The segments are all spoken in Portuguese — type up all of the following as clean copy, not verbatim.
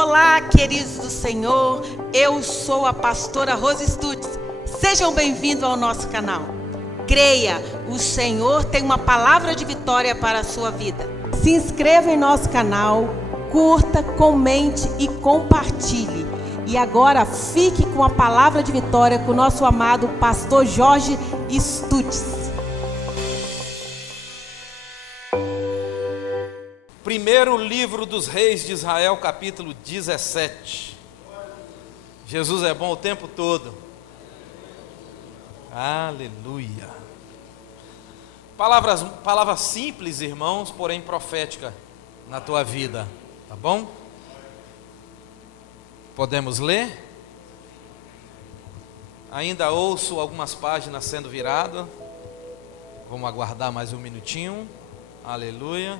Olá, queridos do Senhor, eu sou a pastora Rose Stutz. Sejam bem-vindos ao nosso canal. Creia, o Senhor tem uma palavra de vitória para a sua vida. Se inscreva em nosso canal, curta, comente e compartilhe. E agora fique com a palavra de vitória com o nosso amado pastor Jorge Stutz. Primeiro livro dos reis de Israel, capítulo 17. Jesus é bom o tempo todo. Aleluia. Palavras simples, irmãos, porém profética na tua vida, tá bom? Podemos ler? Ainda ouço algumas páginas sendo viradas. Vamos aguardar mais um minutinho. Aleluia.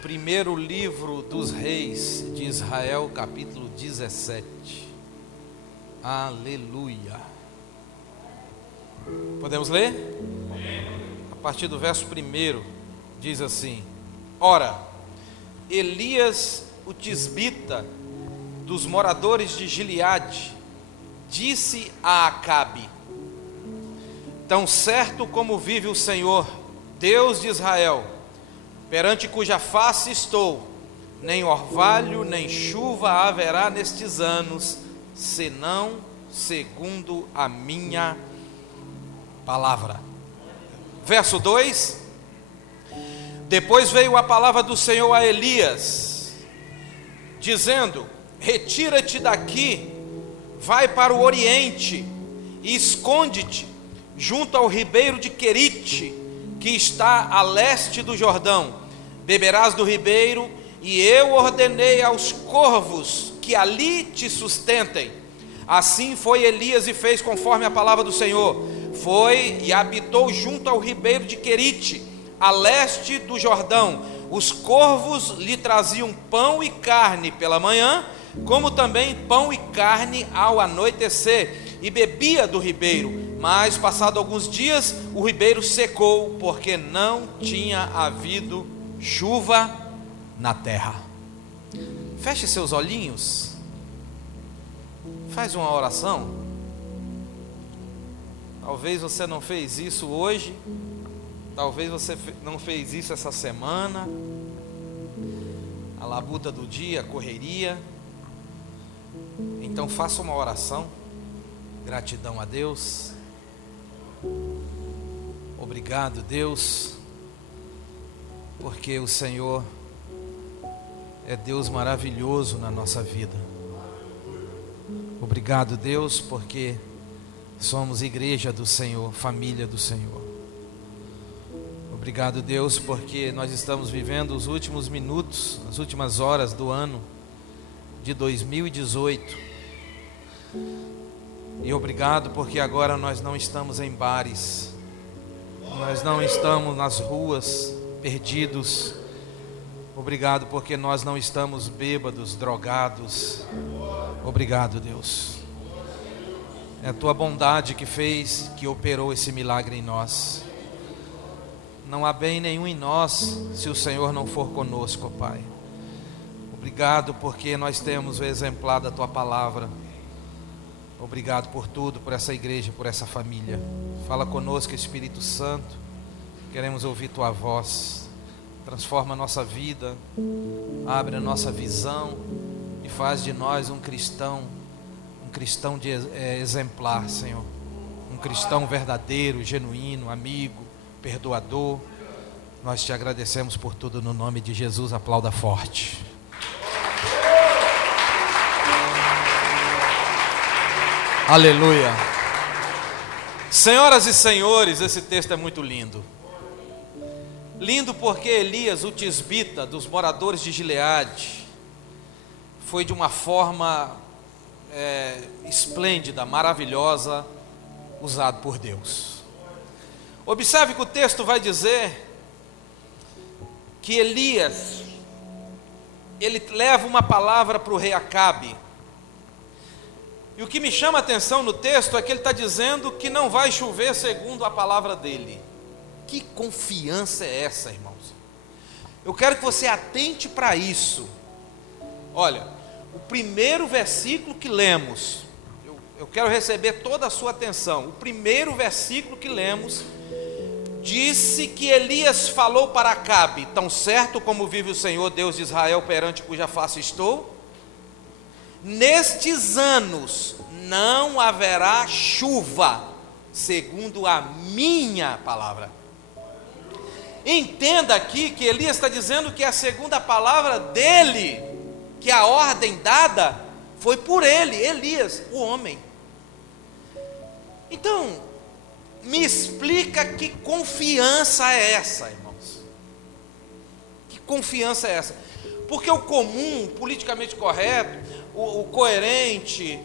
Primeiro livro dos reis de Israel, capítulo 17. Aleluia. Podemos ler? A partir do verso 1 diz assim: Ora, Elias o tisbita, dos moradores de Gileade, disse a Acabe: Tão certo como vive o Senhor, Deus de Israel, perante cuja face estou, nem orvalho, nem chuva haverá nestes anos, senão segundo a minha palavra. Verso 2: Depois veio a palavra do Senhor a Elias, dizendo: Retira-te daqui, vai para o oriente, e esconde-te junto ao ribeiro de Querite, que está a leste do Jordão. Beberás do ribeiro, e eu ordenei aos corvos que ali te sustentem. Assim foi Elias e fez conforme a palavra do Senhor. Foi e habitou junto ao ribeiro de Querite, a leste do Jordão. Os corvos lhe traziam pão e carne pela manhã, como também pão e carne ao anoitecer, e bebia do ribeiro. Mas, passado alguns dias, o ribeiro secou, porque não tinha havido chuva na terra. Feche seus olhinhos. Faz uma oração. Talvez você não fez isso hoje. Talvez você não fez isso essa semana. A labuta do dia, a correria. Então faça uma oração. Gratidão a Deus. Obrigado, Deus, porque o Senhor é Deus maravilhoso na nossa vida. Obrigado, Deus, porque somos igreja do Senhor, família do Senhor. Obrigado, Deus, porque nós estamos vivendo os últimos minutos, as últimas horas do ano de 2018. E obrigado porque agora nós não estamos em bares, nós não estamos nas ruas perdidos. Obrigado porque nós não estamos bêbados, drogados. Obrigado, Deus. É a tua bondade que fez, que operou esse milagre em nós. Não há bem nenhum em nós se o Senhor não for conosco, Pai. Obrigado porque nós temos o exemplar da tua palavra. Obrigado por tudo, por essa igreja, por essa família. Fala conosco, Espírito Santo. Queremos ouvir tua voz. Transforma a nossa vida, abre a nossa visão e faz de nós um cristão exemplar, Senhor. Um cristão verdadeiro, genuíno, amigo, perdoador. Nós te agradecemos por tudo no nome de Jesus. Aplauda forte. Aleluia. Senhoras e senhores, esse texto é muito lindo. Lindo porque Elias, o tisbita, dos moradores de Gileade, foi de uma forma esplêndida, maravilhosa, usado por Deus. Observe que o texto vai dizer que Elias, ele leva uma palavra para o rei Acabe. E o que me chama a atenção no texto é que ele está dizendo que não vai chover segundo a palavra dele. Que confiança é essa, irmãos? Eu quero que você atente para isso. Olha, o primeiro versículo que lemos, eu quero receber toda a sua atenção. O primeiro versículo que lemos disse que Elias falou para Acabe: tão certo como vive o Senhor Deus de Israel, perante cuja face estou, nestes anos não haverá chuva, segundo a minha palavra. Entenda aqui que Elias está dizendo que a segunda palavra dele, que a ordem dada foi por ele, Elias, o homem. Então, me explica que confiança é essa, irmãos? Que confiança é essa? Porque o comum, o politicamente correto, o coerente,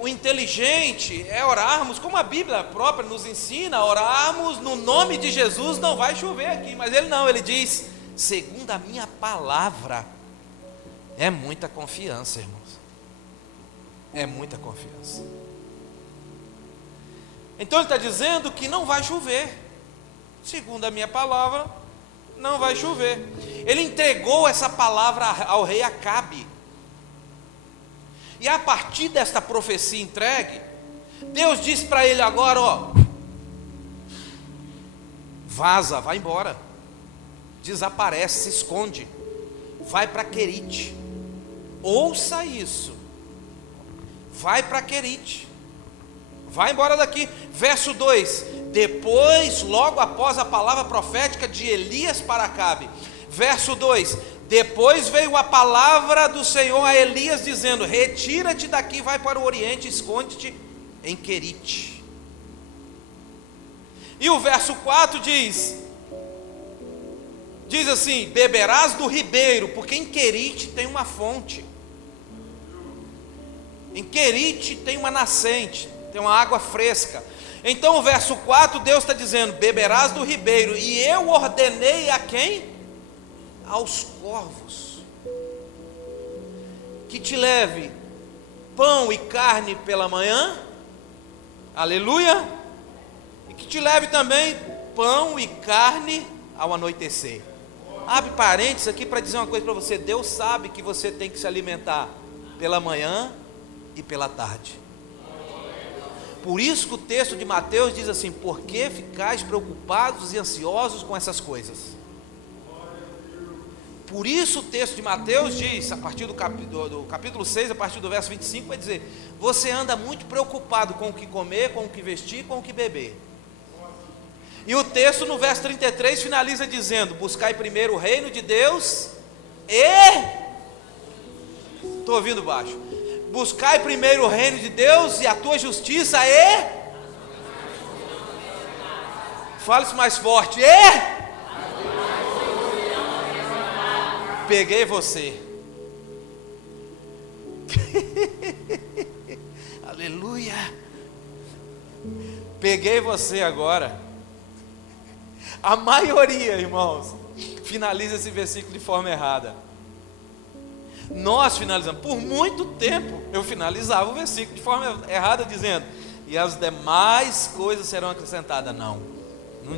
o inteligente é orarmos, como a Bíblia própria nos ensina, orarmos no nome de Jesus, não vai chover aqui. Mas ele não, ele diz, segundo a minha palavra. É muita confiança, irmãos. É muita confiança. Então ele está dizendo que não vai chover. Segundo a minha palavra, não vai chover. Ele entregou essa palavra ao rei Acabe. E a partir desta profecia entregue, Deus disse para ele agora, ó, vaza, vai embora, desaparece, se esconde, vai para Querite. Ouça isso, vai para Querite, vai embora daqui. Verso 2, depois, logo após a palavra profética de Elias para Acabe, verso 2, depois veio a palavra do Senhor a Elias dizendo, retira-te daqui, vai para o oriente, esconde-te em Querite. E o verso 4 diz assim, beberás do ribeiro, porque em Querite tem uma fonte, em Querite tem uma nascente, tem uma água fresca. Então o verso 4, Deus está dizendo, beberás do ribeiro, e eu ordenei a quem? Aos corvos, que te leve pão e carne pela manhã, aleluia, e que te leve também pão e carne ao anoitecer. Abre parênteses aqui para dizer uma coisa para você, Deus sabe que você tem que se alimentar pela manhã e pela tarde. Por isso que o texto de Mateus diz assim, por que ficais preocupados e ansiosos com essas coisas? Por isso o texto de Mateus diz, a partir do capítulo 6, a partir do verso 25, vai dizer, você anda muito preocupado com o que comer, com o que vestir, com o que beber. E o texto no verso 33 finaliza dizendo, buscai primeiro o reino de Deus estou ouvindo baixo, buscai primeiro o reino de Deus e a tua justiça fala isso mais forte, peguei você. Aleluia. Peguei você agora. A maioria, irmãos, finaliza esse versículo de forma errada. Nós finalizamos. Por muito tempo eu finalizava o versículo de forma errada, dizendo, e as demais coisas serão acrescentadas. Não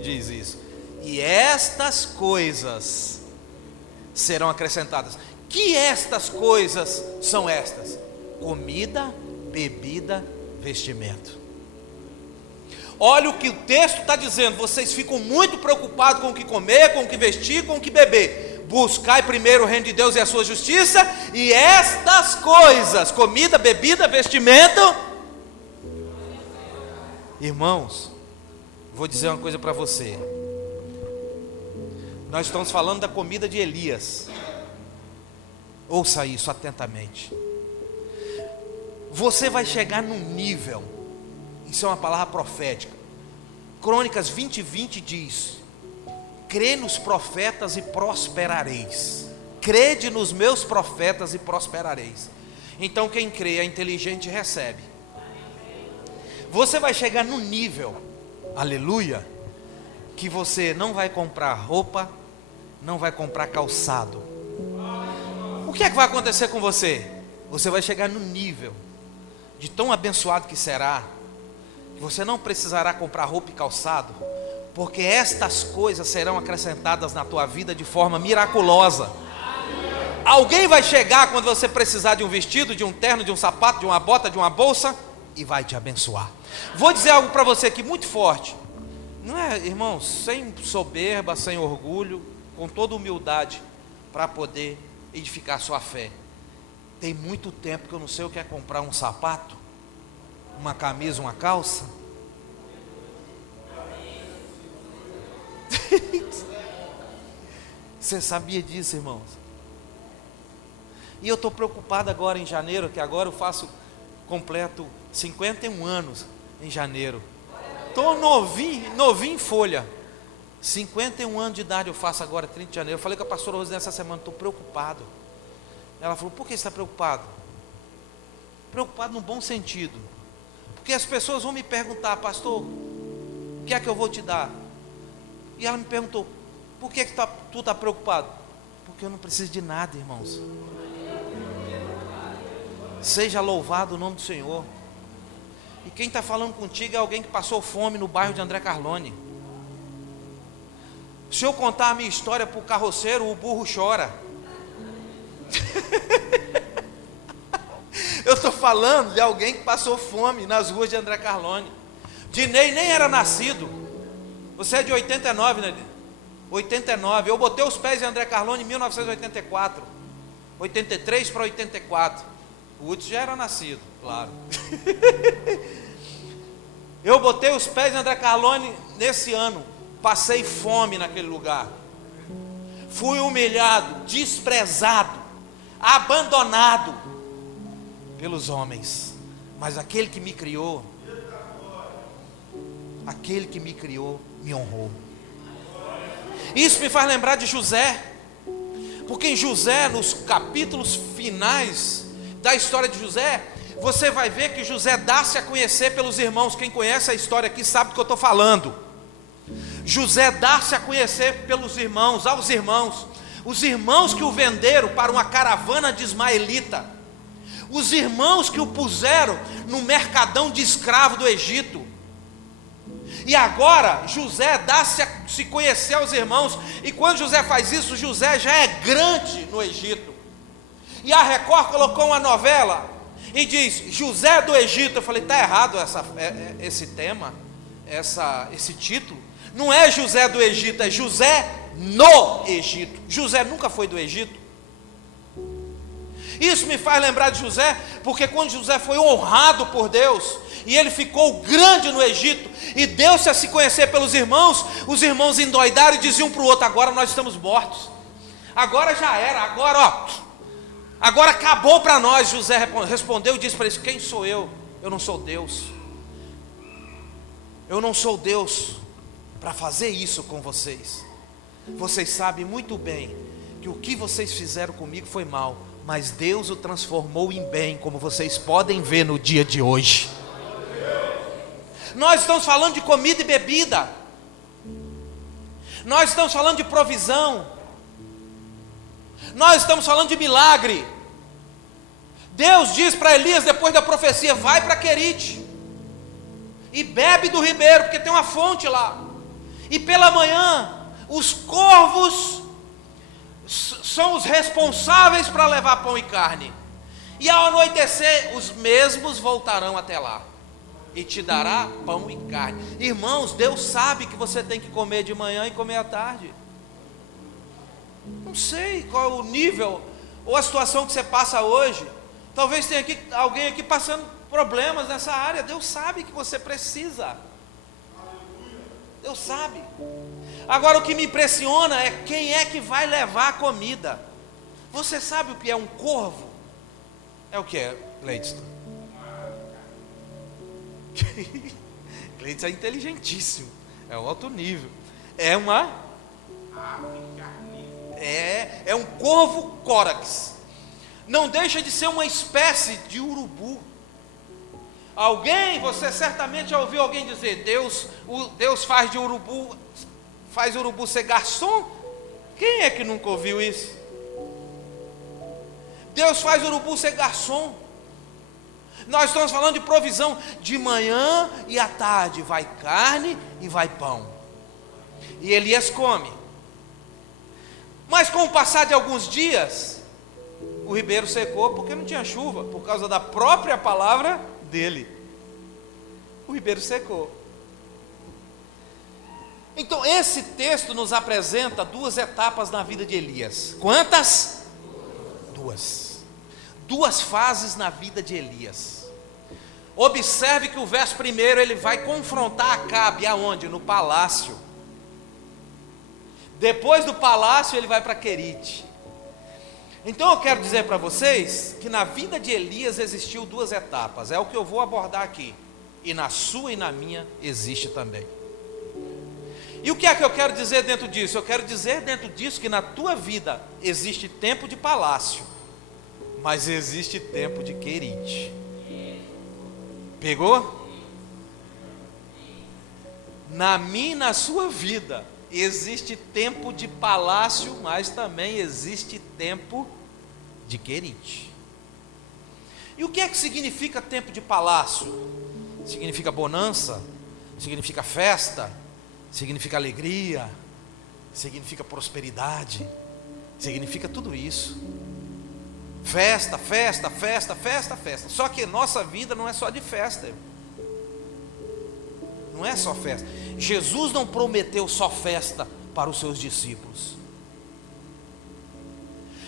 diz isso. E estas coisas serão acrescentadas. Que estas coisas são estas? Comida, bebida, vestimento. Olha o que o texto está dizendo. Vocês ficam muito preocupados com o que comer, com o que vestir, com o que beber. Buscai primeiro o reino de Deus e a sua justiça, e estas coisas, comida, bebida, vestimento. Irmãos, vou dizer uma coisa para você. Nós estamos falando da comida de Elias. Ouça isso atentamente. Você vai chegar num nível, isso é uma palavra profética. Crônicas 20:20 diz, crê nos profetas e prosperareis. Crede nos meus profetas e prosperareis. Então quem crê é inteligente e recebe. Você vai chegar num nível, aleluia, que você não vai comprar roupa, não vai comprar calçado. O que é que vai acontecer com você? Você vai chegar no nível de tão abençoado que será, que você não precisará comprar roupa e calçado, porque estas coisas serão acrescentadas na tua vida de forma miraculosa. Alguém vai chegar quando você precisar de um vestido, de um terno, de um sapato, de uma bota, de uma bolsa, e vai te abençoar. Vou dizer algo para você aqui muito forte. Não é, irmãos, sem soberba, sem orgulho, com toda humildade, para poder edificar sua fé. Tem muito tempo que eu não sei o que é comprar um sapato, uma camisa, uma calça. Você sabia disso, irmãos? E eu estou preocupado agora em janeiro, que agora eu completo 51 anos em janeiro. Estou novinho em folha. 51 anos de idade eu faço agora, 30 de janeiro. Eu falei com a pastora Rose nessa semana, estou preocupado. Ela falou, por que você está preocupado? Preocupado no bom sentido. Porque as pessoas vão me perguntar, pastor, o que é que eu vou te dar? E ela me perguntou, por que tu está preocupado? Porque eu não preciso de nada, irmãos. Seja louvado o nome do Senhor. E quem está falando contigo é alguém que passou fome no bairro de André Carlone. Se eu contar a minha história para o carroceiro, o burro chora. Eu estou falando de alguém que passou fome nas ruas de André Carlone. Dinei nem era nascido. Você é de 89, né? 89. Eu botei os pés em André Carlone em 1984. 83 para 84. O Hudson já era nascido, claro. Eu botei os pés em André Carlone nesse ano. Passei fome naquele lugar. Fui humilhado, desprezado, abandonado pelos homens. Mas aquele que me criou me honrou. Isso me faz lembrar de José. Porque em José, nos capítulos finais da história de José, você vai ver que José dá-se a conhecer pelos irmãos. Quem conhece a história aqui sabe do que eu estou falando. José dá-se a conhecer pelos irmãos, aos irmãos. Os irmãos que o venderam para uma caravana de ismaelita. Os irmãos que o puseram no mercadão de escravo do Egito. E agora José dá-se a se conhecer aos irmãos. E quando José faz isso, José já é grande no Egito. E a Record colocou uma novela e diz, José do Egito. Eu falei, está errado esse tema, esse título. Não é José do Egito, é José no Egito. José nunca foi do Egito. Isso me faz lembrar de José, porque quando José foi honrado por Deus, e ele ficou grande no Egito, e deu-se a se conhecer pelos irmãos, os irmãos endoidaram e diziam para o outro, agora nós estamos mortos. Agora já era, agora acabou para nós. José respondeu e disse para eles, quem sou eu? Eu não sou Deus. Eu não sou Deus para fazer isso com vocês. Vocês sabem muito bem que o que vocês fizeram comigo foi mal, mas Deus o transformou em bem, como vocês podem ver no dia de hoje. Nós estamos falando de comida e bebida. Nós estamos falando de provisão. Nós estamos falando de milagre. Deus diz para Elias depois da profecia, vai para Querite e bebe do ribeiro, porque tem uma fonte lá. E pela manhã, os corvos são os responsáveis para levar pão e carne. E ao anoitecer, os mesmos voltarão até lá e te dará pão e carne. Irmãos, Deus sabe que você tem que comer de manhã e comer à tarde. Não sei qual é o nível ou a situação que você passa hoje. Talvez tenha alguém aqui passando problemas nessa área. Deus sabe que você precisa. Deus sabe. Agora o que me impressiona é quem é que vai levar a comida. Você sabe o que é um corvo? É o que é, Cleiton? Cleiton é inteligentíssimo. É um alto nível. É uma... É um corvo córax. Não deixa de ser uma espécie de urubu. Você certamente já ouviu alguém dizer, Deus faz o urubu ser garçom? Quem é que nunca ouviu isso? Deus faz o urubu ser garçom. Nós estamos falando de provisão. De manhã e à tarde vai carne e vai pão. E Elias come. Mas com o passar de alguns dias, o ribeiro secou porque não tinha chuva, por causa da própria palavra dele. O ribeiro secou. Então esse texto nos apresenta duas etapas na vida de Elias. Quantas? Duas fases na vida de Elias. Observe que o verso primeiro ele vai confrontar Acabe aonde? No palácio. Depois do palácio ele vai para Querite. Então eu quero dizer para vocês que na vida de Elias existiu duas etapas. É o que eu vou abordar aqui. E na sua e na minha existe também. E o que é que eu quero dizer dentro disso? Eu quero dizer dentro disso que na tua vida existe tempo de palácio, mas existe tempo de Querite. Pegou? Na minha e na sua vida existe tempo de palácio, mas também existe tempo de Querite. E o que é que significa tempo de palácio? Significa bonança, significa festa, significa alegria, significa prosperidade, significa tudo isso. Festa, festa, festa, festa, festa. Só que nossa vida não é só de festa. Não é só festa. Jesus não prometeu só festa para os seus discípulos.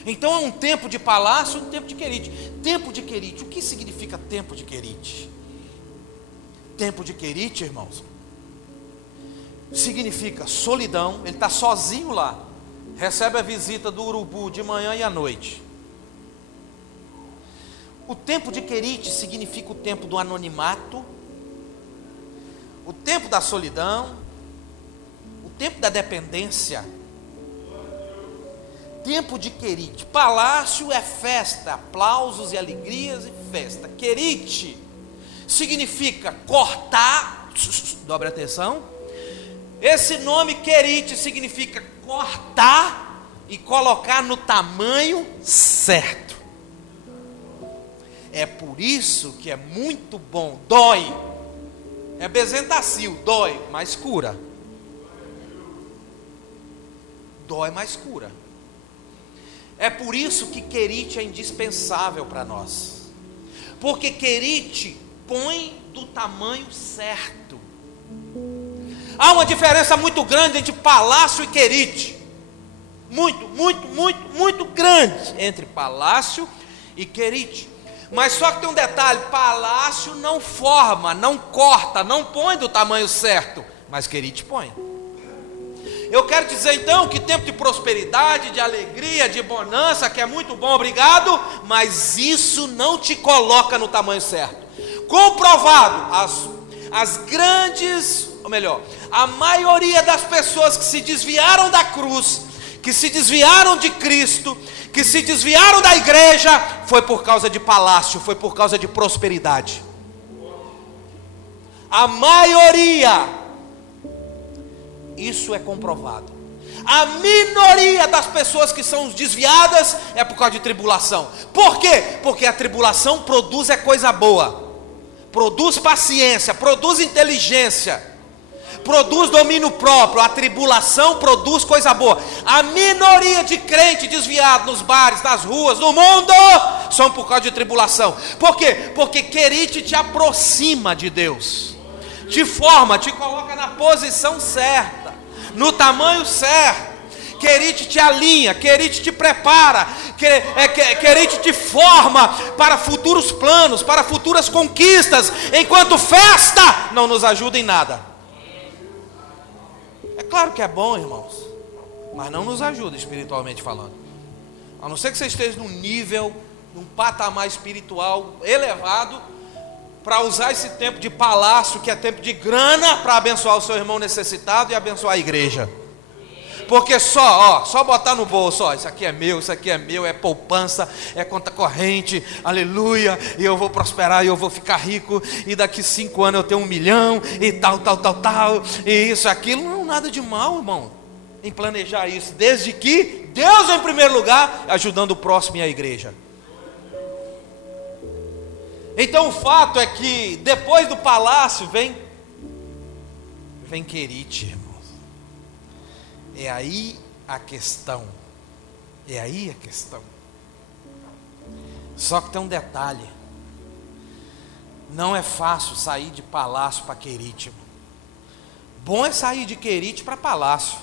Então é um tempo de palácio, um tempo de Querite. Tempo de Querite, o que significa tempo de Querite? Tempo de Querite, irmãos, significa solidão. Ele está sozinho lá, recebe a visita do urubu de manhã e à noite. O tempo de Querite significa o tempo do anonimato, o tempo da solidão, o tempo da dependência. Tempo de Querite. Palácio é festa, aplausos e alegrias e festa. Querite significa cortar, dobre atenção. Esse nome Querite significa cortar e colocar no tamanho certo. É por isso que é muito bom. Dói. É bezentacil, dói, mas cura. Dói, mas cura. É por isso que Querite é indispensável para nós. Porque Querite põe do tamanho certo. Há uma diferença muito grande entre palácio e Querite. Muito grande entre palácio e Querite. Mas só que tem um detalhe: palácio não forma, não corta, não põe do tamanho certo, mas Querite põe. Eu quero dizer então que tempo de prosperidade, de alegria, de bonança, que é muito bom, obrigado, mas isso não te coloca no tamanho certo. Comprovado, as grandes, ou melhor, a maioria das pessoas que se desviaram da cruz, que se desviaram de Cristo, que se desviaram da igreja, foi por causa de palácio, foi por causa de prosperidade. A maioria, isso é comprovado. A minoria das pessoas que são desviadas é por causa de tribulação. Por quê? Porque a tribulação produz coisa boa, produz paciência, produz inteligência, produz domínio próprio. A tribulação produz coisa boa. A minoria de crente desviado nos bares, nas ruas, no mundo, são por causa de tribulação. Por quê? Porque Querite te aproxima de Deus, te forma, te coloca na posição certa, no tamanho certo. Querite te alinha, Querite te prepara, Querite te forma para futuros planos, para futuras conquistas, enquanto festa não nos ajuda em nada. É claro que é bom, irmãos, mas não nos ajuda espiritualmente falando. A não ser que você esteja num nível, num patamar espiritual elevado, para usar esse tempo de palácio, que é tempo de grana, para abençoar o seu irmão necessitado e abençoar a igreja. Porque só botar no bolso, isso aqui é meu, é poupança, é conta corrente, aleluia, e eu vou prosperar, e eu vou ficar rico, e daqui 5 anos eu tenho 1 milhão, e tal, e isso, aquilo, não é nada de mal, irmão, em planejar isso, desde que Deus em primeiro lugar, ajudando o próximo e a igreja. Então o fato é que depois do palácio vem Querite, irmãos. É aí a questão. É aí a questão. Só que tem um detalhe. Não é fácil sair de palácio para Querite. Bom é sair de Querite para palácio.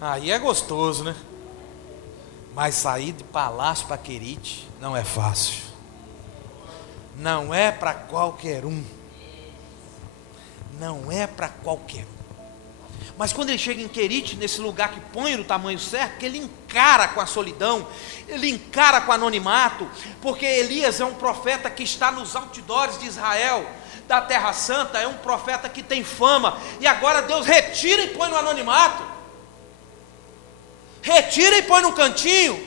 Aí é gostoso, né? Mas sair de palácio para Querite não é fácil. Não é para qualquer um. Não é para qualquer um. Mas quando ele chega em Querite, nesse lugar que põe no tamanho certo, que ele encara com a solidão, ele encara com o anonimato, porque Elias é um profeta que está nos outdoors de Israel, da Terra Santa, é um profeta que tem fama, e agora Deus retira e põe no anonimato, retira e põe num cantinho,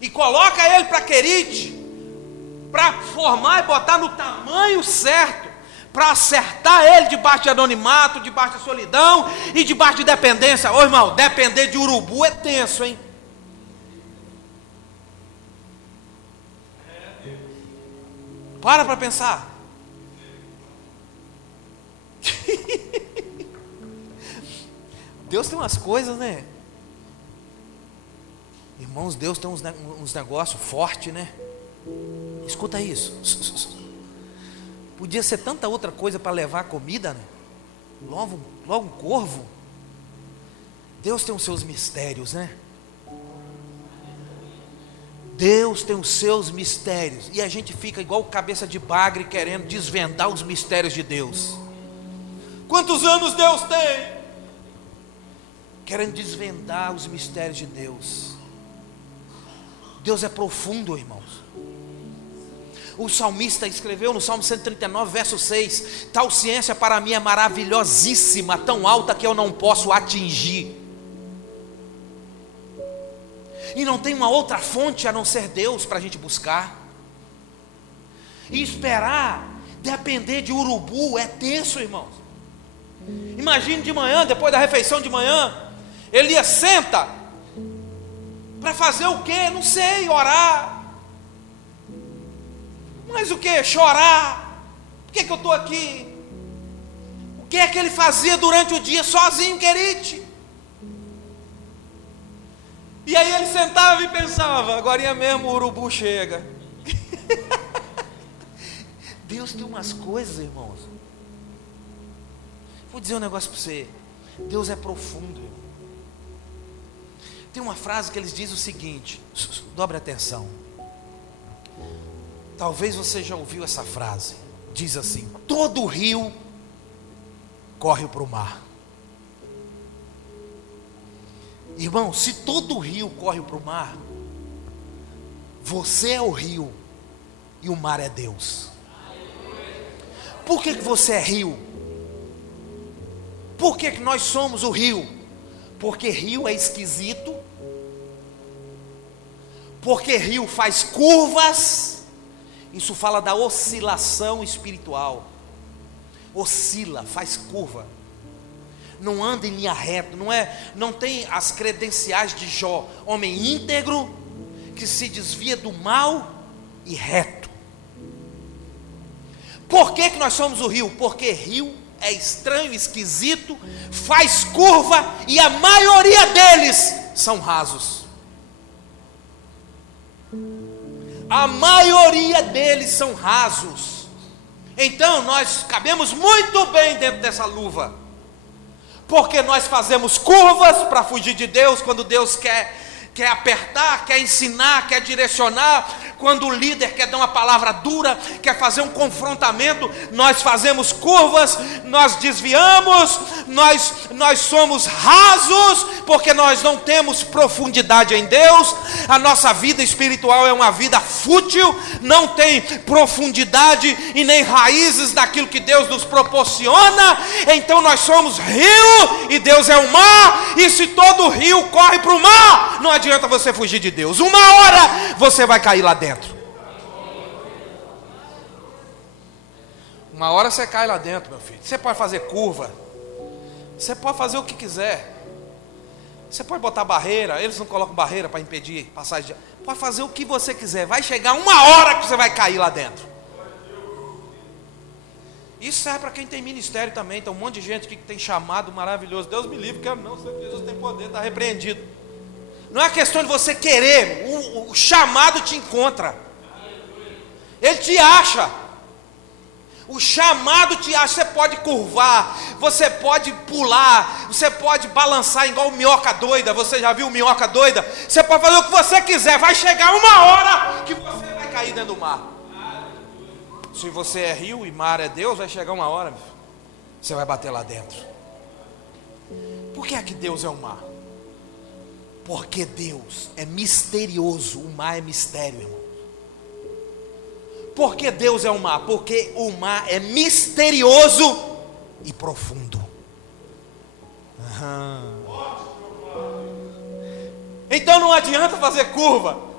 e coloca ele para Querite, para formar e botar no tamanho certo, para acertar ele debaixo de anonimato, debaixo de solidão e debaixo de dependência. Ô irmão, depender de urubu é tenso, hein? Para pensar. Deus tem umas coisas, né? Irmãos, Deus tem uns negócios fortes, né? Escuta isso. Podia ser tanta outra coisa para levar a comida, né? Logo um corvo. Deus tem os seus mistérios, né? Deus tem os seus mistérios. E a gente fica igual cabeça de bagre querendo desvendar os mistérios de Deus. Quantos anos Deus tem? Querendo desvendar os mistérios de Deus. Deus é profundo, irmãos. O salmista escreveu no Salmo 139, verso 6: tal ciência para mim é maravilhosíssima, tão alta que eu não posso atingir. E não tem uma outra fonte a não ser Deus para a gente buscar. E esperar, depender de urubu é tenso, irmãos. Imagine de manhã, depois da refeição de manhã, Elias senta para fazer o quê? Não sei, orar. Mas o que? Chorar? Por que eu estou aqui? O que é que ele fazia durante o dia sozinho, Querite? E aí ele sentava e pensava: agora mesmo o urubu chega. Deus tem umas coisas, irmãos. Vou dizer um negócio para você. Deus é profundo. Tem uma frase que eles dizem o seguinte, dobre atenção. Talvez você já ouviu essa frase. Diz assim: todo rio corre para o mar. Irmão, se todo rio corre para o mar, você é o rio e o mar é Deus. Por que você é rio? Por que nós somos o rio? Porque rio é esquisito, porque rio faz curvas. Isso fala da oscilação espiritual. Oscila, faz curva. Não anda em linha reta, não tem as credenciais de Jó, homem íntegro que se desvia do mal e reto. Por que nós somos o rio? Porque rio é estranho, esquisito, faz curva e a maioria deles são rasos. A maioria deles são rasos. Então nós cabemos muito bem dentro dessa luva, porque nós fazemos curvas para fugir de Deus quando Deus quer apertar, quer ensinar, quer direcionar. Quando o líder quer dar uma palavra dura, quer fazer um confrontamento, nós fazemos curvas, nós desviamos, nós somos rasos, porque nós não temos profundidade em Deus. A nossa vida espiritual é uma vida fútil, não tem profundidade e nem raízes daquilo que Deus nos proporciona. Então nós somos rio e Deus é o mar, e se todo rio corre para o mar, não adianta você fugir de Deus. Uma hora você vai cair lá dentro. Uma hora você cai lá dentro, meu filho. Você pode fazer curva, você pode fazer o que quiser, você pode botar barreira. Eles não colocam barreira para impedir passagem de... Pode fazer o que você quiser. Vai chegar uma hora que você vai cair lá dentro. Isso serve para quem tem ministério também. Tem um monte de gente aqui que tem chamado maravilhoso. Deus me livre, quero não, sei que Jesus tem poder, está repreendido. Não é questão de você querer, o chamado te encontra. Ele te acha. O chamado te acha. Você pode curvar, você pode pular, você pode balançar igual minhoca doida. Você já viu minhoca doida? Você pode fazer o que você quiser. Vai chegar uma hora que você vai cair dentro do mar. Se você é rio e mar é Deus, vai chegar uma hora, você vai bater lá dentro. Por que é que Deus é o mar? Porque Deus é misterioso. O mar é mistério, irmão. Por que Deus é o mar? Porque o mar é misterioso e profundo. Então não adianta fazer curva.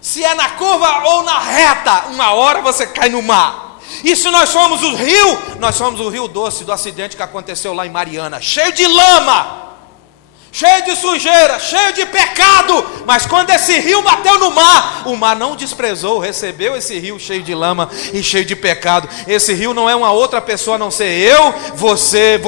Se é na curva ou na reta, uma hora você cai no mar. E se nós somos o rio, nós somos o Rio Doce do acidente que aconteceu lá em Mariana, cheio de lama, cheio de sujeira, cheio de pecado. Mas quando esse rio bateu no mar, o mar não desprezou, recebeu esse rio cheio de lama e cheio de pecado. Esse rio não é uma outra pessoa a não ser eu, você,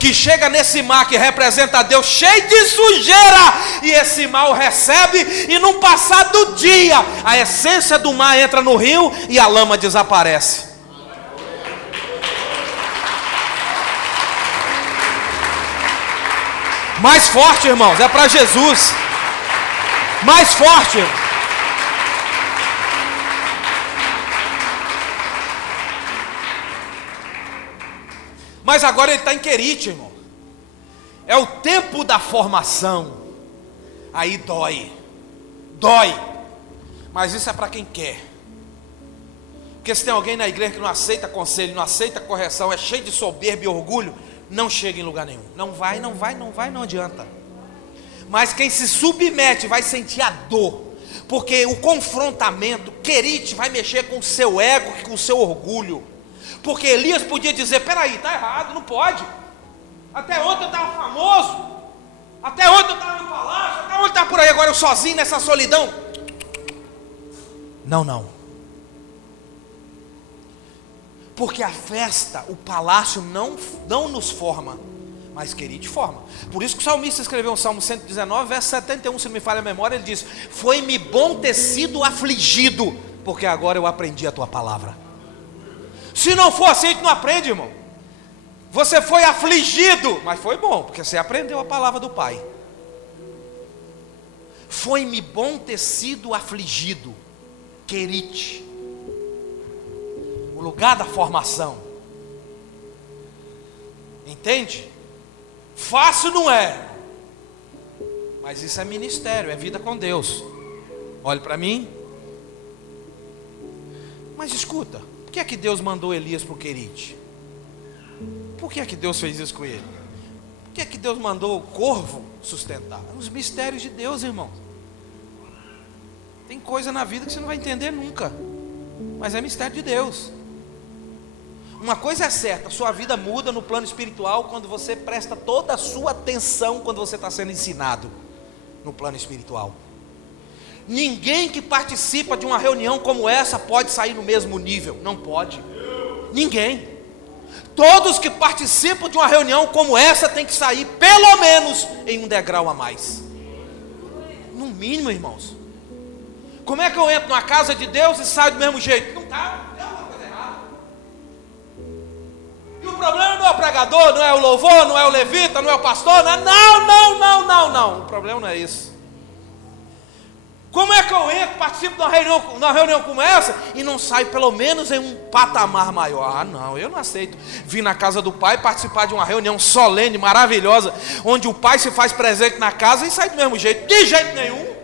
que chega nesse mar que representa Deus, cheio de sujeira, e esse mar o recebe, e no passar do dia, a essência do mar entra no rio e a lama desaparece. Mais forte, irmãos, é para Jesus. Mais forte. Mas agora ele está em Querite, irmão. É o tempo da formação. Aí dói. Dói. Mas isso é para quem quer. Porque se tem alguém na igreja que não aceita conselho, não aceita correção, é cheio de soberba e orgulho, não chega em lugar nenhum. Não vai, não adianta. Mas quem se submete vai sentir a dor. Porque o confrontamento, Querite, vai mexer com o seu ego, com o seu orgulho. Porque Elias podia dizer, peraí, está errado, não pode. Até ontem eu estava famoso. Até ontem eu estava no palácio. Até ontem eu estava por aí, agora eu sozinho nessa solidão. Não. Porque a festa, o palácio não nos forma, mas Querite forma. Por isso que o salmista escreveu o Salmo 119, verso 71, se não me falha a memória, ele diz: foi-me bom ter sido afligido, porque agora eu aprendi a tua palavra. Se não for assim, a gente não aprende, irmão. Você foi afligido, mas foi bom, porque você aprendeu a palavra do Pai. Foi-me bom ter sido afligido, Querite, o lugar da formação. Entende? Fácil não é, mas isso é ministério, é vida com Deus. Olhe para mim. Mas escuta, por que é que Deus mandou Elias para o Querite? Por que é que Deus fez isso com ele? Por que é que Deus mandou o corvo sustentar? Os mistérios de Deus, irmão. Tem coisa na vida que você não vai entender nunca, mas é mistério de Deus. Uma coisa é certa, sua vida muda no plano espiritual quando você presta toda a sua atenção quando você está sendo ensinado no plano espiritual. Ninguém que participa de uma reunião como essa pode sair no mesmo nível, não pode. Ninguém. Todos que participam de uma reunião como essa têm que sair pelo menos em um degrau a mais. No mínimo, irmãos. Como é que eu entro numa casa de Deus e saio do mesmo jeito? Não está. E o problema não é o pregador, não é o louvor, não é o levita, não é o pastor, não. O problema não é isso. Como é que eu entro, participo de uma reunião como essa e não saio pelo menos em um patamar maior? Ah, não, eu não aceito vir na casa do Pai, participar de uma reunião solene, maravilhosa, onde o Pai se faz presente na casa e sai do mesmo jeito. De jeito nenhum.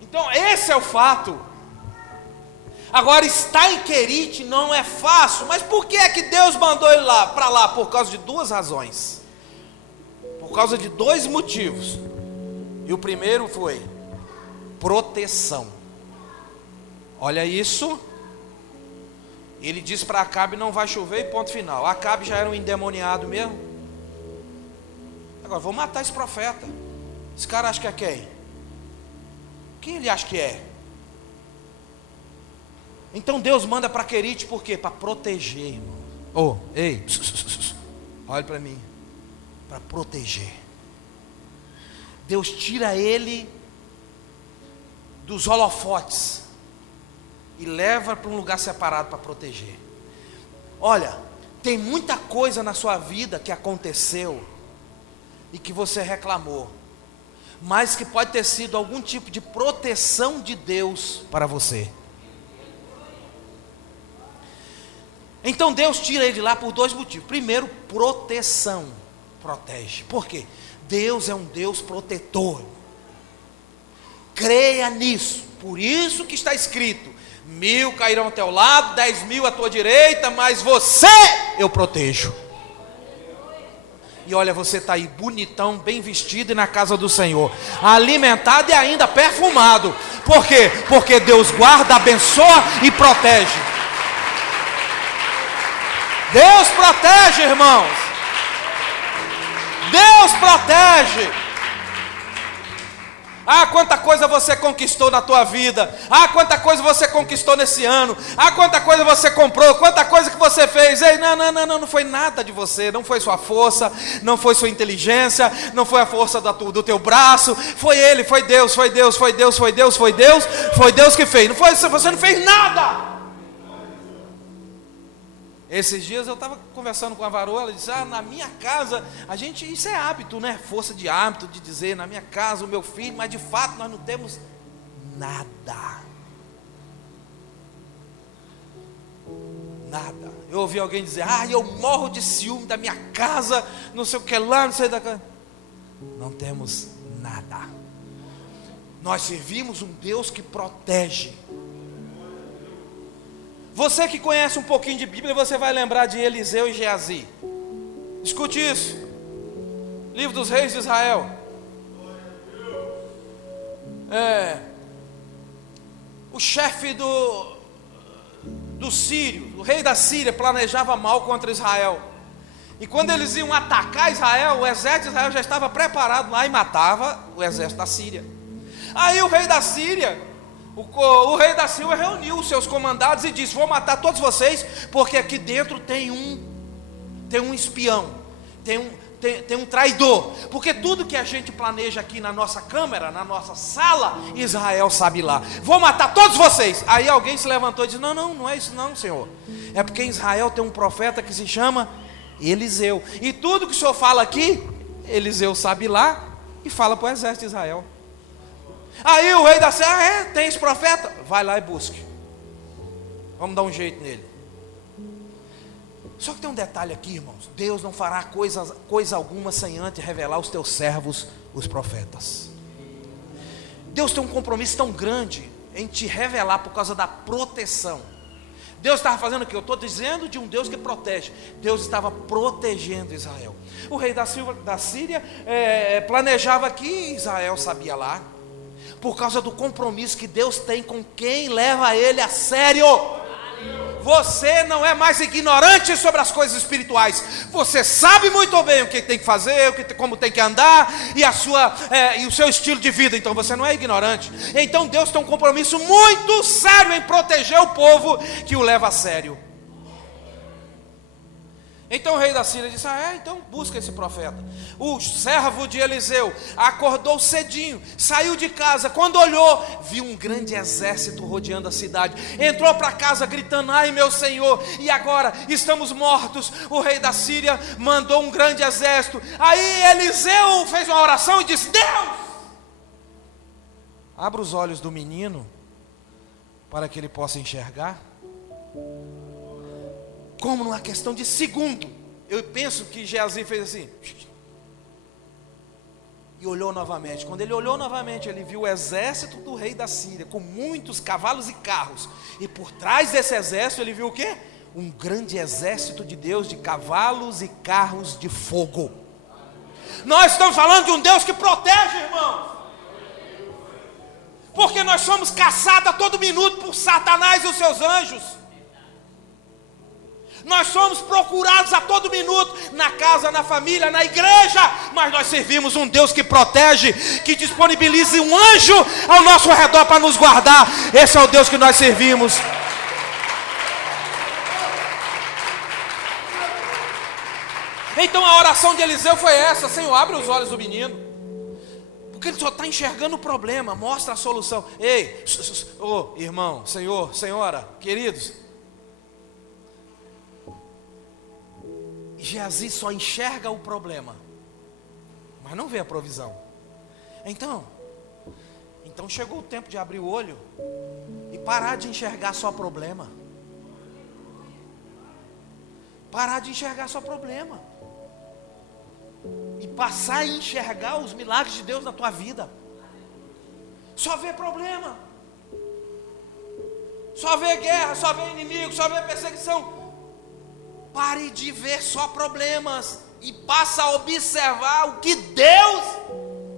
Então esse é o fato. Agora, estar em Querite não é fácil. Mas por que é que Deus mandou ele para lá? Por causa de duas razões. Por causa de dois motivos. E o primeiro foi proteção. Olha isso. Ele disse para Acabe: não vai chover, e ponto final. Acabe já era um endemoniado mesmo. Agora, vou matar esse profeta. Esse cara acha que é quem? Quem ele acha que é? Então Deus manda para Querite por quê? Para proteger, irmão. Oh, ei, olha para mim. Para proteger. Deus tira ele dos holofotes e leva para um lugar separado para proteger. Olha, tem muita coisa na sua vida que aconteceu e que você reclamou, mas que pode ter sido algum tipo de proteção de Deus para você. Então Deus tira ele de lá por dois motivos. Primeiro, proteção. Protege. Por quê? Deus é um Deus protetor. Creia nisso. Por isso que está escrito: 1000 cairão ao teu lado, 10.000 à tua direita, mas você eu protejo. E olha, você está aí bonitão, bem vestido e na casa do Senhor, alimentado e ainda perfumado. Por quê? Porque Deus guarda, abençoa e protege. Deus protege, irmãos. Deus protege. Ah, quanta coisa você conquistou na tua vida. Ah, quanta coisa você conquistou nesse ano. Ah, quanta coisa você comprou. Quanta coisa que você fez. Ei, não foi nada de você. Não foi sua força, não foi sua inteligência, não foi a força do teu braço. Foi Ele, foi Deus, foi Deus, foi Deus, foi Deus, foi Deus. Foi Deus que fez. Não foi, você não fez nada. Esses dias eu estava conversando com a varoa, ela disse: na minha casa, isso é hábito, né? Força de hábito de dizer, na minha casa, o meu filho, mas de fato nós não temos nada. Nada. Eu ouvi alguém dizer: eu morro de ciúme da minha casa, não sei o que lá, não sei da casa. Não temos nada. Nós servimos um Deus que protege. Você que conhece um pouquinho de Bíblia, você vai lembrar de Eliseu e Geazi. Escute isso. Livro dos Reis de Israel. O chefe do sírio, o rei da Síria, planejava mal contra Israel. E quando eles iam atacar Israel, o exército de Israel já estava preparado lá e matava o exército da Síria. Aí o rei da Síria... O rei da Síria reuniu os seus comandados e disse: vou matar todos vocês, porque aqui dentro tem um espião, tem um traidor. Porque tudo que a gente planeja aqui na nossa câmara, na nossa sala, Israel sabe lá. Vou matar todos vocês. Aí alguém se levantou e disse: não é isso não, Senhor. É porque em Israel tem um profeta que se chama Eliseu. E tudo que o Senhor fala aqui, Eliseu sabe lá e fala para o exército de Israel. Aí o rei da Síria: tem esse profeta? Vai lá e busque. Vamos dar um jeito nele. Só que tem um detalhe aqui, irmãos. Deus não fará coisa alguma sem antes revelar aos teus servos, os profetas. Deus tem um compromisso tão grande em te revelar por causa da proteção. Deus estava fazendo o que? Eu estou dizendo de um Deus que protege. Deus estava protegendo Israel. O rei da Síria planejava aqui, Israel sabia lá. Por causa do compromisso que Deus tem com quem leva ele a sério. Você não é mais ignorante sobre as coisas espirituais. Você sabe muito bem o que tem que fazer, como tem que andar e o seu estilo de vida. Então você não é ignorante. Então Deus tem um compromisso muito sério em proteger o povo que o leva a sério. Então o rei da Síria disse: então busca esse profeta. O servo de Eliseu acordou cedinho, saiu de casa. Quando olhou, viu um grande exército rodeando a cidade. Entrou para casa gritando: ai meu senhor, e agora estamos mortos. O rei da Síria mandou um grande exército. Aí Eliseu fez uma oração e disse: Deus, abra os olhos do menino para que ele possa enxergar. Como numa questão de segundo, eu penso que Geazi fez assim e olhou novamente. Quando ele olhou novamente, ele viu o exército do rei da Síria com muitos cavalos e carros. E por trás desse exército ele viu o quê? Um grande exército de Deus de cavalos e carros de fogo. Nós estamos falando de um Deus que protege, irmãos. Porque nós somos caçados a todo minuto por Satanás e os seus anjos. Nós somos procurados a todo minuto, na casa, na família, na igreja, mas nós servimos um Deus que protege, que disponibiliza um anjo ao nosso redor para nos guardar. Esse é o Deus que nós servimos. Então a oração de Eliseu foi essa: Senhor, abre os olhos do menino, porque ele só está enxergando o problema, mostra a solução. Ei, irmão, senhor, senhora, queridos, Geazi só enxerga o problema, mas não vê a provisão. Então chegou o tempo de abrir o olho e parar de enxergar só problema. Parar de enxergar só problema e passar a enxergar os milagres de Deus na tua vida. Só vê problema, só vê guerra, só vê inimigo, só vê perseguição. Pare de ver só problemas e passa a observar o que Deus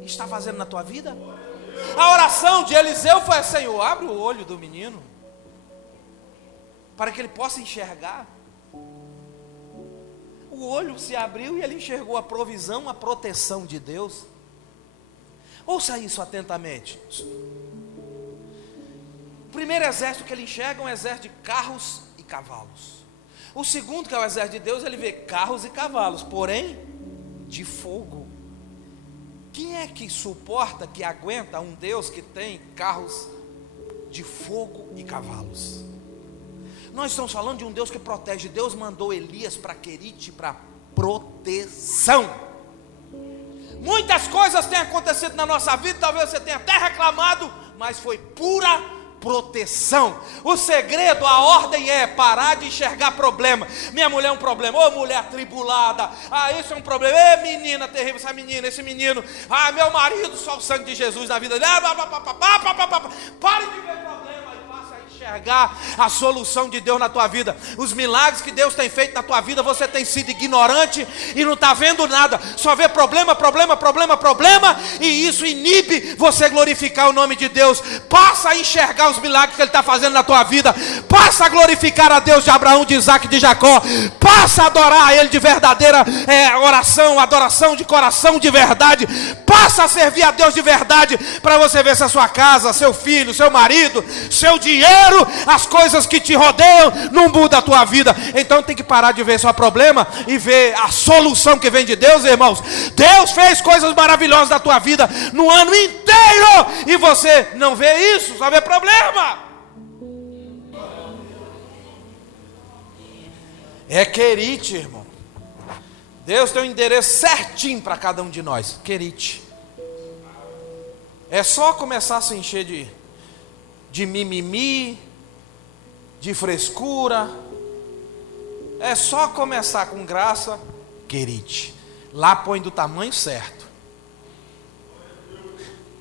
está fazendo na tua vida. A oração de Eliseu foi: Senhor, abre o olho do menino para que ele possa enxergar. O olho se abriu e ele enxergou a provisão, a proteção de Deus. Ouça isso atentamente. O primeiro exército que ele enxerga é um exército de carros e cavalos. O segundo, que é o exército de Deus, ele vê carros e cavalos, porém de fogo. Quem é que suporta, que aguenta um Deus que tem carros de fogo e cavalos? Nós estamos falando de um Deus que protege. Deus mandou Elias para Querite para proteção. Muitas coisas têm acontecido na nossa vida, talvez você tenha até reclamado, mas foi pura proteção. O segredo, a ordem é parar de enxergar problema. Minha mulher é um problema, ô mulher atribulada, isso é um problema, menina terrível, essa menina, esse menino, meu marido, só o sangue de Jesus na vida dele. Pare de ver problema e passe a enxergar a solução de Deus na tua vida. Os milagres que Deus tem feito na tua vida, você tem sido ignorante e não está vendo nada, só vê problema, e isso inibe você glorificar o nome de Deus. Passa a enxergar os milagres que Ele está fazendo na tua vida, passa a glorificar a Deus de Abraão, de Isaac e de Jacó, passa a adorar a Ele de verdadeira oração, adoração de coração de verdade, passa a servir a Deus de verdade, para você ver se a sua casa, seu filho, seu marido, seu dinheiro, as coisas que te rodeiam, não mudam a tua vida. Então tem que parar de ver só problema e ver a solução que vem de Deus, irmãos. Deus fez coisas maravilhosas na tua vida no ano inteiro, e você não vê isso, só vê problema. É Querite, irmão. Deus tem um endereço certinho para cada um de nós. Querite. É só começar a se encher de mimimi, de frescura. É só começar com graça. Querite. Lá põe do tamanho certo.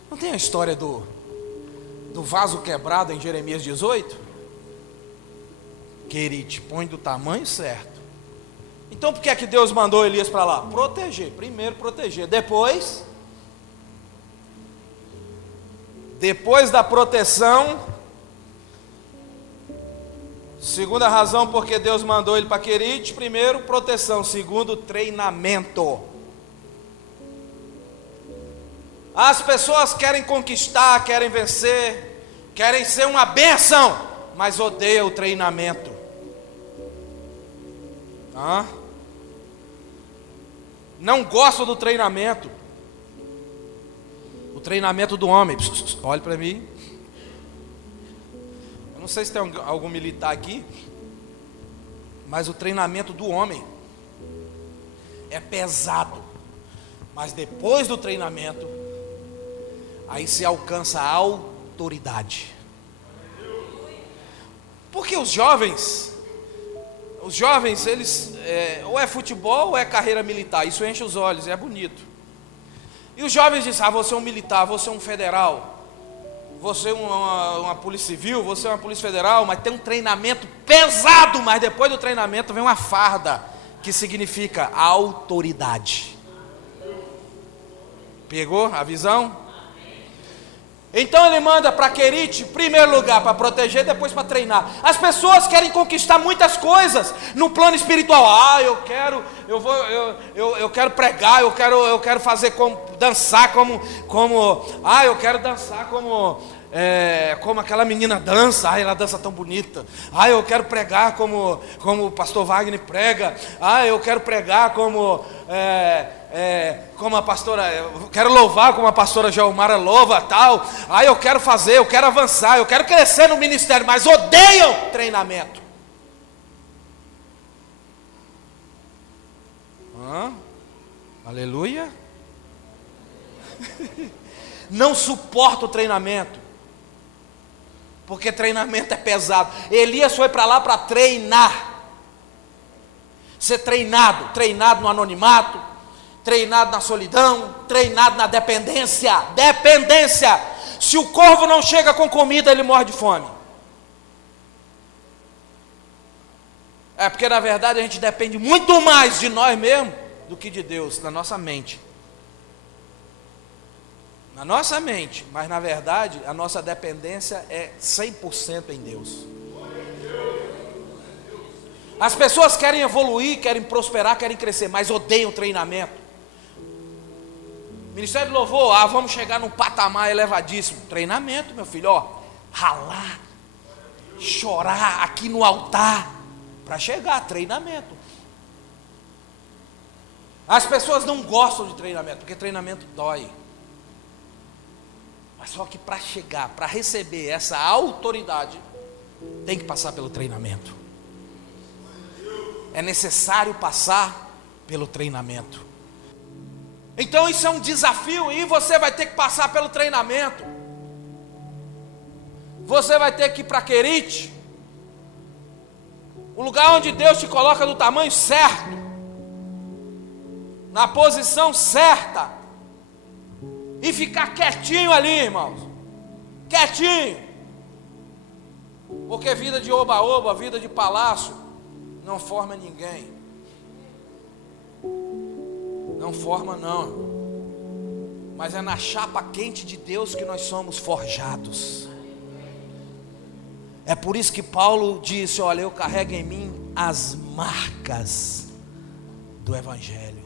Não tem a história do vaso quebrado em Jeremias 18? Querite, põe do tamanho certo. Então por que é que Deus mandou Elias para lá? Proteger, primeiro proteger, depois da proteção, segunda razão porque Deus mandou ele para Querite: primeiro proteção, segundo treinamento. As pessoas querem conquistar, querem vencer, querem ser uma bênção, mas odeiam o treinamento. Não gostam do treinamento. O treinamento do homem. Olhe para mim. Eu não sei se tem algum militar aqui, mas o treinamento do homem é pesado. Mas depois do treinamento, aí se alcança a autoridade. Porque os jovens, eles, ou é futebol ou é carreira militar, isso enche os olhos, é bonito. E os jovens dizem: você é um militar, você é um federal, você é uma polícia civil, você é uma polícia federal, mas tem um treinamento pesado, mas depois do treinamento vem uma farda, que significa autoridade. Pegou a visão? Então ele manda para Querite, em primeiro lugar, para proteger, depois para treinar. As pessoas querem conquistar muitas coisas no plano espiritual. Eu quero pregar, eu quero fazer dançar como eu quero dançar como como aquela menina dança, ela dança tão bonita. Eu quero pregar como o pastor Wagner prega. Eu quero pregar como a pastora, eu quero louvar como a pastora Geomara louva, tal. Eu quero fazer, eu quero avançar, eu quero crescer no ministério, mas odeiam treinamento. Aleluia. Não suporta o treinamento, porque treinamento é pesado. Elias foi para lá para treinar, ser treinado no anonimato, treinado na solidão, treinado na dependência. Se o corvo não chega com comida, ele morre de fome. Porque na verdade a gente depende muito mais de nós mesmos do que de Deus, na nossa mente. Mas na verdade a nossa dependência é 100% em Deus. As pessoas querem evoluir, querem prosperar, querem crescer, mas odeiam treinamento. Ministério do Louvor, vamos chegar num patamar elevadíssimo. Treinamento, meu filho, ralar, chorar aqui no altar, para chegar, treinamento. As pessoas não gostam de treinamento, porque treinamento dói. Mas só que para chegar, para receber essa autoridade, tem que passar pelo treinamento. É necessário passar pelo treinamento. Então isso é um desafio e você vai ter que passar pelo treinamento. Você vai ter que ir para Querite, o lugar onde Deus te coloca do tamanho certo, na posição certa, e ficar quietinho ali, irmãos, quietinho, porque vida de oba-oba, vida de palácio, não forma ninguém, não forma não, mas é na chapa quente de Deus que nós somos forjados. É por isso que Paulo disse, olha, eu carrego em mim as marcas do Evangelho.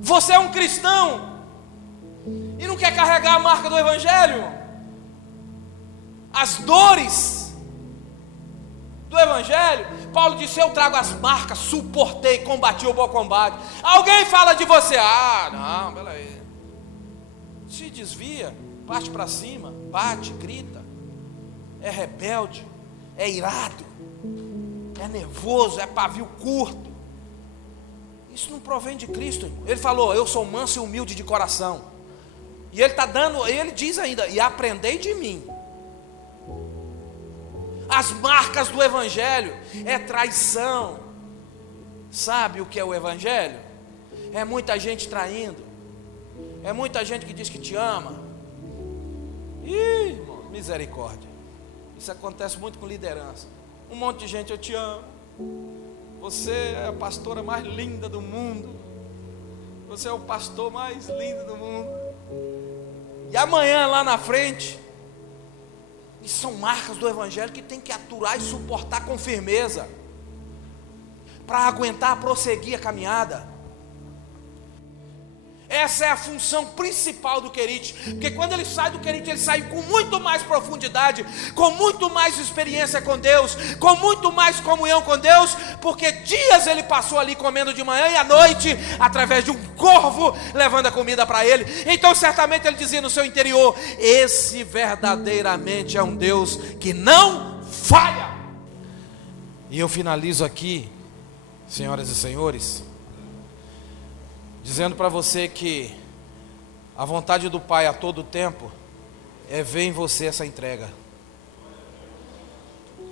Você é um cristão e não quer carregar a marca do Evangelho? As dores do Evangelho. Paulo disse, eu trago as marcas, suportei, combati o bom combate. Alguém fala de você, não, pera aí, se desvia, parte para cima, bate, grita, é rebelde, é irado, é nervoso, é pavio curto. Isso não provém de Cristo, irmão. Ele falou, eu sou manso e humilde de coração. E ele está dando, ele diz ainda, e aprendei de mim. As marcas do Evangelho é traição. Sabe o que é o Evangelho? É muita gente traindo. É muita gente que diz que te ama. Irmão, misericórdia. Isso acontece muito com liderança. Um monte de gente, eu te amo. Você é a pastora mais linda do mundo. Você é o pastor mais lindo do mundo. E amanhã lá na frente, e são marcas do Evangelho que tem que aturar e suportar com firmeza, para aguentar, prosseguir a caminhada. Essa é a função principal do Querite, porque quando ele sai do Querite, ele sai com muito mais profundidade, com muito mais experiência com Deus, com muito mais comunhão com Deus, porque dias ele passou ali comendo de manhã e à noite, através de um corvo, levando a comida para ele. Então certamente ele dizia no seu interior, esse verdadeiramente é um Deus que não falha. E eu finalizo aqui, senhoras e senhores, dizendo para você que a vontade do Pai a todo tempo é ver em você essa entrega.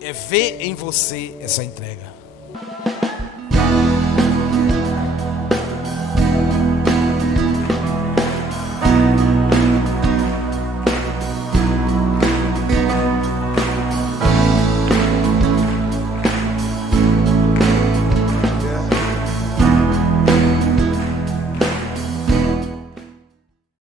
É ver em você essa entrega.